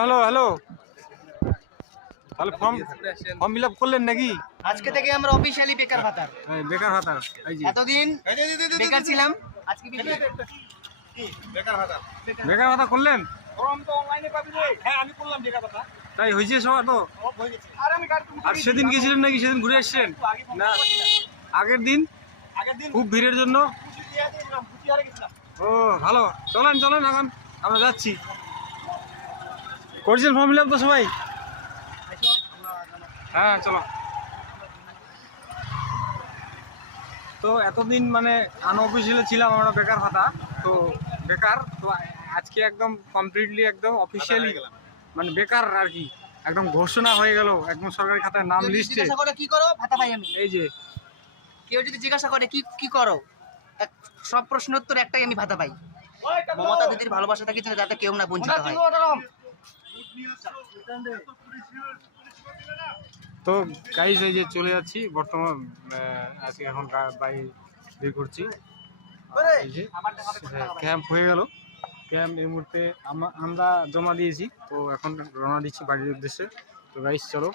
Hello hello, তাহলে form fill up করলেন নাকি? আজকে থেকে আমরা অফিশিয়ালি বেকার ভাতা। বেকার ভাতা, এই যে এতদিন বেকার ছিলাম, আজকে বেকার ভাতা করলেন। ফর্ম তো অনলাইনে পাবি রে। হ্যাঁ আমি করলাম বেকার কথা। তাই হয়েছে সবার তো? হয়ে গেছে। আর আমি গাড়ি আর সেদিন গেছিলেন নাকি? সেদিন ঘুরে আসছেন না? আগের দিন খুব ভিড়ের জন্য। খুশি দিয়ে দিলাম, খুশি হারে গেছিলাম। ও ভালো, চলেন চলেন, এখন আমরা যাচ্ছি। করছেন ফর্ম ফিল আপ তো সবাই? হ্যাঁ চলো। তো এতদিন মানে আনঅফিসিয়ালি ছিলাম আমরা, বেকার ভাতা তো বেকার, তো আজকে একদম কমপ্লিটলি একদম অফিসিয়ালি মানে বেকার আর কি, একদম ঘোষণা হয়ে গেল একদম সরকারি খাতায়, নাম লিস্টে। জিজ্ঞাসা করে কি করো, ভাতা পাই আমি। এই যে কেউ যদি জিজ্ঞাসা করে কি কি করো, সব প্রশ্নের উত্তর একটাই, আমি ভাতা পাই। মমতা দিদির ভালোবাসা থাকে যাতে কেউ না বঞ্চিত হয়। তো গাইজ এই যে চলে যাচ্ছি বর্তমান, আজকে এখন বাড়ি বের করছি। এই যে ক্যাম্প হয়ে গেল, ক্যাম্প এই মুহূর্তে আমরা জমা দিয়েছি, তো এখন রওনা দিচ্ছি বাড়ির উদ্দেশ্যে। তো গাইজ চলো।